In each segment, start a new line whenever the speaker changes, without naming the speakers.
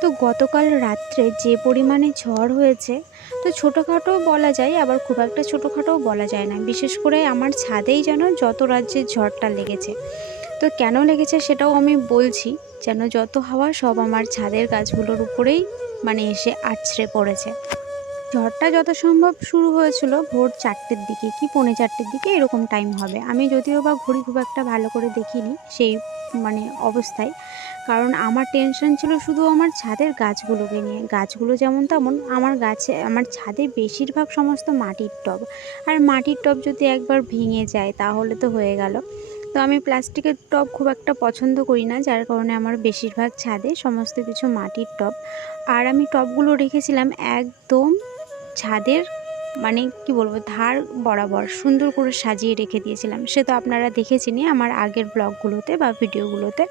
তো গতকাল রাত্রে যে পরিমাণে ঝড় হয়েছে, তো ছোটোখাটোও বলা যায়, আবার খুব একটা ছোটোখাটোও বলা যায় না। বিশেষ করে আমার ছাদেই যেন যত রাজ্যে ঝড়টা লেগেছে। তো কেন লেগেছে সেটাও আমি বলছি, যেন যত হাওয়া সব আমার ছাদের গাছগুলোর উপরেই মানে এসে আছড়ে পড়েছে। ঝড়টা যত সম্ভব শুরু হয়েছিল ভোর চারটের দিকে কি পৌনে চারটের দিকে এরকম টাইম হবে। আমি যদিও বা ঘড়ি খুব একটা ভালো করে দেখিনি সেই মানে অবস্থায়। কারণ আমার টেনশন ছিল শুধু আমার ছাদের গাছগুলোকে নিয়ে। গাছগুলো যেমন তেমন আমার গাছে, আমার ছাদে বেশিরভাগ সমস্ত মাটির টব। আর মাটির টব যদি একবার ভেঙে যায় তাহলে তো হয়ে গেল। তো আমি প্লাস্টিকের টব খুব একটা পছন্দ করি না, যার কারণে আমার বেশিরভাগ ছাদে সমস্ত কিছু মাটির টব। আর আমি টবগুলো রেখেছিলাম একদম ছাদের মানে কি বলব, ধার বরাবর সুন্দর করে সাজিয়ে রেখে দিয়েছিলাম। সে তো আপনারা দেখেছেনই আমার আগের ব্লগগুলোতে বা ভিডিওগুলোতে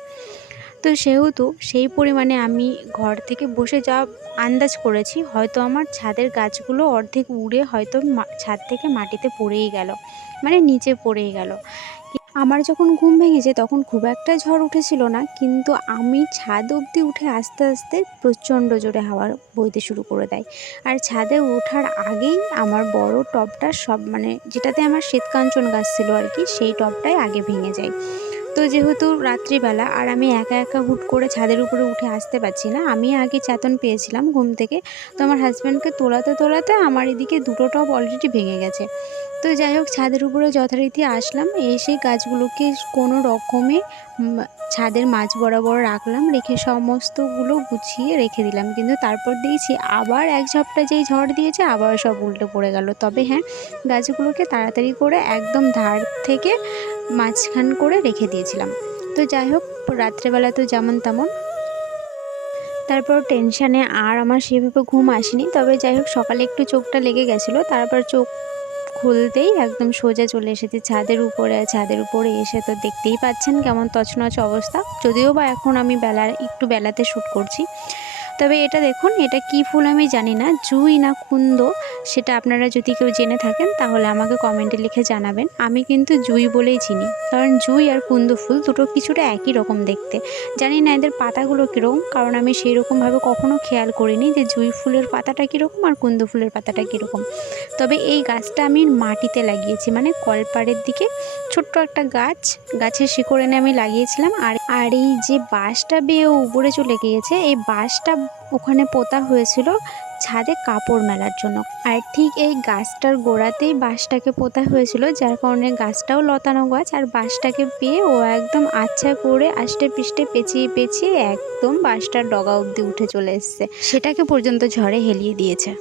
তো সেহেতু সেই পরিমাণে আমি ঘর থেকে বসে যা আন্দাজ করেছি, হয়তো আমার ছাদের গাছগুলো অর্ধেক উড়ে হয়তো ছাদ থেকে মাটিতে পড়েই গেল মানে নিচে পড়েই গেল। আমার যখন ঘুম ভেঙেছে তখন খুব একটা ঝড় উঠেছিল না, কিন্তু আমি ছাদ অবধি উঠে আস্তে আস্তে প্রচণ্ড জোরে হাওয়া বইতে শুরু করে দেয়। আর ছাদে ওঠার আগেই আমার বড় টবটা সব মানে যেটাতে আমার শ্বেতকাঞ্চন গাছ ছিল আর কি, সেই টবটাই আগে ভেঙে যায়। তো যেহেতু রাত্রিবেলা আর আমি একা একা হুট করে ছাদের উপরে উঠে আসতে পারছি না, আমি আগে চেতন পেয়েছিলাম ঘুম থেকে। তো আমার হাজব্যান্ডকে তোলাতে তোলাতে আমার এদিকে দুটো টপ অলরেডি ভেঙে গেছে। তো যাই হোক, ছাদের উপরে যথারীতি আসলাম। এসে গাছগুলোকে কোনো রকমে ছাদের মাঝ বরাবর রাখলাম, রেখে সমস্তগুলো গুছিয়ে রেখে দিলাম। কিন্তু তারপর দেখছি আবার এক ঝপটা যেই ঝড় দিয়েছে, আবার সব উল্টে পড়ে গেল। তবে হ্যাঁ গাছগুলোকে তাড়াতাড়ি করে একদম ধার থেকে মাঝখান করে রেখে দিয়েছিলাম। তো যাই হোক, রাত্রেবেলা তো যেমন তেমন। তারপর টেনশানে আর আমার সেভাবে ঘুম আসেনি। তবে যাই হোক, সকালে একটু চোখটা লেগে গেছিল। তারপর চোখ খুলতেই একদম সোজা চলে এসেছি ছাদের উপরে ছাদের উপরে এসে তো দেখতেই পাচ্ছেন কেমন তছনছ অবস্থা। যদিও বা এখন আমি বেলা একটু বেলাতে শ্যুট করছি। তবে এটা দেখুন, এটা কি ফুল আমি জানি না। জুই না কুন্দ, সেটা আপনারা যদি কেউ জেনে থাকেন, তাহলে আমাকে কমেন্টে লিখে জানাবেন। আমি কিন্তু জুই বলেই চিনি। কারণ জুই আর কুন্দ ফুল দুটো কিছুটা একই রকম দেখতে। জানি না এদের পাতাগুলো কীরকম, কারণ আমি সেই রকমভাবে কখনো খেয়াল করিনি যে জুই ফুলের পাতাটা কীরকম আর কুন্দ ফুলের পাতাটা কীরকম। তবে এই গাছটা আমি মাটিতে লাগিয়েছি মানে কলপাড়ের দিকে। ছোট্ট একটা গাছ, গাছের শিকড় এনে আমি লাগিয়েছিলাম। আর আর এই যে বাঁশটা বেয়ে উপরে চলে গিয়েছে, এই বাঁশটা ওখানে পোতা হয়েছিল ছাদে কাপড় মেলার জন্য। আর ঠিক এই গাছটার গোড়াতেই বাঁশটাকে পোতা হয়েছিল, যার কারণে গাছটাও লতানো গাছ আর বাঁশটাকে পেয়ে ও একদম আচ্ছা করে আষ্টে পিষ্টে পেঁচিয়ে পেঁচিয়ে একদম বাঁশটার ডগা অব্দি উঠে চলে এসছে। সেটাকে পর্যন্ত ঝড়ে হেলিয়ে দিয়েছে।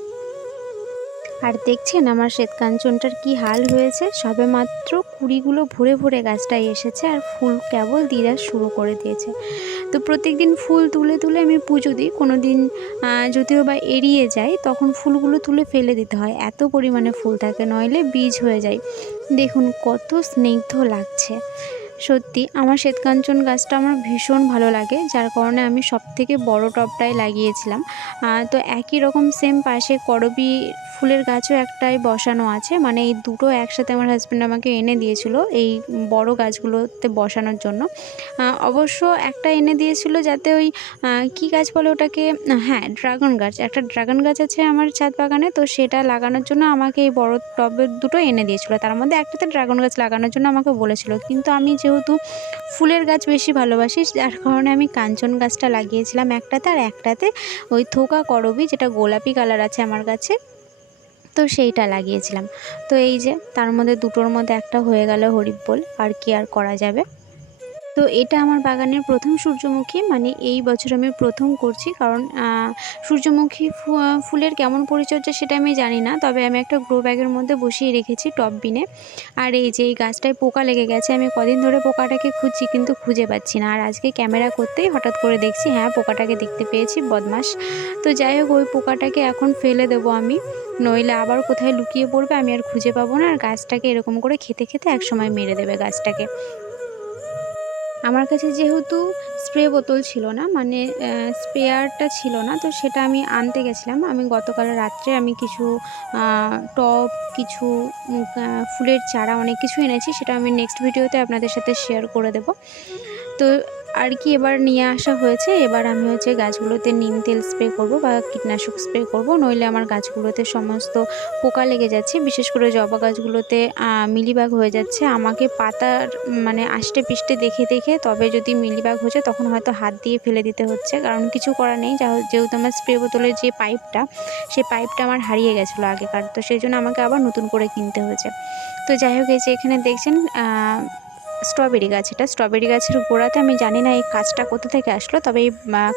আর দেখছেন আমার শ্বেতকাঞ্চনটার কি হাল হয়েছে? সবে মাত্র কুড়িগুলো ভরে ভরে গাছটায় এসেছে আর ফুল কেবল দিদা শুরু করে দিয়েছে। তো প্রত্যেকদিন ফুল তুলে তুলে আমি পুজো দিই। কোনো দিন যদিও বা এড়িয়ে যায় তখন ফুলগুলো তুলে ফেলে দিতে হয়। এত পরিমাণে ফুল থাকে, নইলে বীজ হয়ে যায়। দেখুন কত স্নিগ্ধ লাগছে। সত্যি আমার শ্বেতকাঞ্চন গাছটা আমার ভীষণ ভালো লাগে, যার কারণে আমি সব থেকে বড় টবটাই লাগিয়েছিলাম। তো একই রকম সেম পাশে করবি ফুলের গাছও একটাই বসানো আছে মানে এই দুটো একসাথে আমার হাজব্যান্ড আমাকে এনে দিয়েছিল এই বড় গাছগুলোতে বসানোর জন্য। অবশ্য একটা এনে দিয়েছিল যাতে ওই কি গাছ বলে ওটাকে? হ্যাঁ ড্রাগন গাছ। একটা ড্রাগন গাছ আছে আমার ছাদ বাগানে, তো সেটা লাগানোর জন্য আমাকে এই বড় টবের দুটো এনে দিয়েছিল। তার মধ্যে একটাতে ড্রাগন গাছ লাগানোর জন্য আমাকে বলেছিল, কিন্তু আমি যেহেতু ফুলের গাছ বেশি ভালোবাসি, যার কারণে আমি কাঞ্চন গাছটা লাগিয়েছিলাম একটাতে, আর একটাতে ওই থোকা করবি, যেটা গোলাপি কালার আছে আমার কাছে, তো সেইটা লাগিয়েছিলাম। তো এই যে, তার মধ্যে দুটোর মধ্যে একটা হয়ে গেল হরিব্বল আর কি আর করা যাবে? তো এটা আমার বাগানের প্রথম সূর্যমুখী মানে এই বছর আমি প্রথম করছি। কারণ সূর্যমুখী ফুলের কেমন পরিচর্যা সেটা আমি জানি না। তবে আমি একটা গ্রো ব্যাগের মধ্যে বসিয়ে রেখেছি টপ বিনে। আর এই যে, এই গাছটায় পোকা লেগে গেছে, আমি কদিন ধরে পোকাটাকে খুঁজছি কিন্তু খুঁজে পাচ্ছি না। আর আজকে ক্যামেরা করতেই হঠাৎ করে দেখছি হ্যাঁ পোকাটাকে দেখতে পেয়েছি বদমাস তো যাই হোক, ওই পোকাটাকে এখন ফেলে দেবো আমি। নইলে আবার কোথায় লুকিয়ে পড়বে আমি আর খুঁজে পাবো না। আর গাছটাকে এরকম করে খেতে খেতে একসময় মেরে দেবে গাছটাকে। আমার কাছে যেহেতু স্প্রে বোতল ছিল না মানে স্প্রেয়ারটা ছিল না, তো সেটা আমি আনতে গেছিলাম। আমি গতকাল রাত্রে আমি কিছু টপ কিছু ফুলের চারা অনেক কিছু এনেছি, সেটা আমি নেক্সট ভিডিওতে আপনাদের সাথে শেয়ার করে দেব। তো আর কি এবার নিয়ে আসা হয়েছে, এবার আমি হচ্ছে গাছগুলোতে নিম তেল স্প্রে করব বা কীটনাশক স্প্রে করব, নইলে আমার গাছগুলোতে সমস্ত পোকা লেগে যাচ্ছে। বিশেষ করে জবা গাছগুলোতে মিলিবাগ হয়ে যাচ্ছে। আমাকে পাতার মানে আষ্টে পিষ্টে দেখে দেখে তবে যদি মিলিবাগ হচ্ছে তখন হয়তো হাত দিয়ে ফেলে দিতে হচ্ছে। কারণ কিছু করার নেই যেহেতু আমার স্প্রে বোতলের যে পাইপটা সেই পাইপটা আমার হারিয়ে গেছিল আগেকার। তো সেই জন্য আমাকে আবার নতুন করে কিনতে হয়েছে। তো যাই হোক, এই যে এখানে দেখছেন স্ট্রবেরি গাছ। এটা স্ট্রবেরি গাছের গোড়াতে আমি জানি না এই কাজটা কোথা থেকে আসলো, তবে এই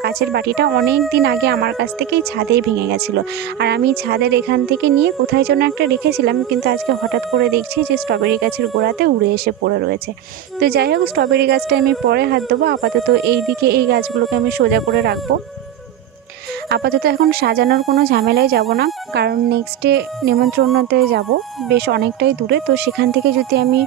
কাচের বাটিটা অনেক দিন আগে আমার কাছ থেকেই ছাদেই ভেঙে গেছিল। আর আমি ছাদের এখান থেকে নিয়ে কোথায় যেন একটা রেখেছিলাম, কিন্তু আজকে হঠাৎ করে দেখছি যে স্ট্রবেরি গাছের গোড়াতে উড়ে এসে পড়ে রয়েছে। তো যাই হোক, স্ট্রবেরি গাছটা আমি পরে হাত দেবো আপাতত এই দিকে এই গাছগুলোকে আমি সোজা করে রাখব। আপাতত এখন সাজানোর কোনো ঝামেলায় যাব না। কারণ নেক্সট ডে নিমন্ত্রণতে যাব, বেশ অনেকটাই দূরে। তো সেখান থেকে যদি আমি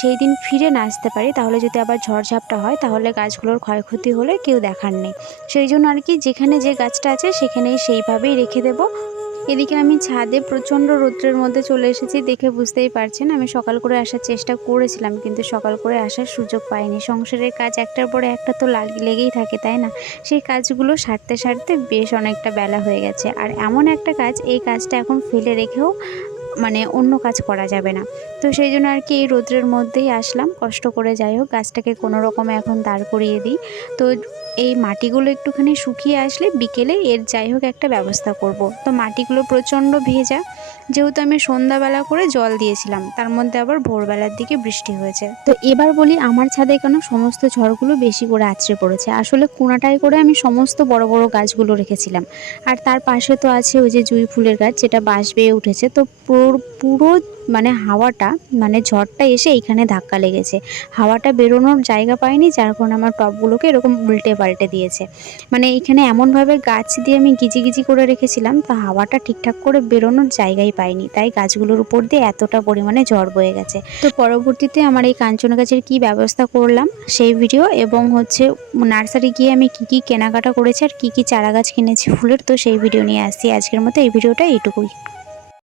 সেই দিন ফিরে না আসতে পারি, তাহলে যদি আবার ঝড়ঝাপটা হয়, তাহলে গাছগুলোর ক্ষয়ক্ষতি হলে কেউ দেখার নেই। সেই জন্য আর কি যেখানে যে গাছটা আছে, সেখানেই সেইভাবেই রেখে দেবো। এদিকে আমি ছাদে প্রচণ্ড রৌদ্রের মধ্যে চলে এসেছি, দেখে বুঝতেই পারছেন। আমি সকাল করে আসার চেষ্টা করেছিলাম, কিন্তু সকাল করে আসার সুযোগ পাইনি। সংসারের কাজ একটার পরে একটা তো লাগ- লেগেই থাকে, তাই না? সেই কাজগুলো সারতে সারতে বেশ অনেকটা বেলা হয়ে গেছে। আর এমন একটা কাজ, এই কাজটা এখন ফেলে রেখেও মানে অন্য কাজ করা যাবে না। তো সেই জন্য আর কি এই রৌদ্রের মধ্যেই আসলাম। কষ্ট করে যাই হোক, গাছটাকে কোনো রকমে এখন দাঁড় করিয়ে দিই। তো এই মাটিগুলো একটুখানি শুকিয়ে আসলে বিকেলে এর যাই হোক একটা ব্যবস্থা করব। তো মাটিগুলো প্রচণ্ড ভেজা। যেহেতু আমি সন্ধ্যাবেলা করে জল দিয়েছিলাম, তার মধ্যে আবার ভোরবেলার দিকে বৃষ্টি হয়েছে। তো এবার বলি, আমার ছাদে কেন সমস্ত ঝড়গুলো বেশি করে আছড়ে পড়েছে? আসলে কোনাটায় করে আমি সমস্ত বড় বড় গাছগুলো রেখেছিলাম। আর তার পাশে তো আছে ওই যে জুঁই ফুলের গাছ, যেটা বাঁশ বেয়ে উঠেছে। তো পুরো পুরো মানে হাওয়াটা মানে ঝড়টা এসে এইখানে ধাক্কা লেগেছে। হাওয়াটা বেরোনোর জায়গা পায়নি যার কারণে আমার টবগুলোকে এরকম উল্টে পাল্টে দিয়েছে। মানে এখানে এমনভাবে গাছ দিয়ে আমি গিজি গিজি করে রেখেছিলাম, তো হাওয়াটা ঠিকঠাক করে বেরোনোর জায়গাই পাইনি। তাই গাছগুলোর উপর দিয়ে এতটা পরিমাণে ঝড় বয়ে গেছে। তো পরবর্তীতে আমার এই কাঞ্চন গাছের কী ব্যবস্থা করলাম, সেই ভিডিও এবং হচ্ছে নার্সারি গিয়ে আমি কী কী কেনাকাটা করেছি আর কী কী চারা গাছ কিনেছি ফুলের, তো সেই ভিডিও নিয়ে আসছি। আজকের মতো এই ভিডিওটা এইটুকুই।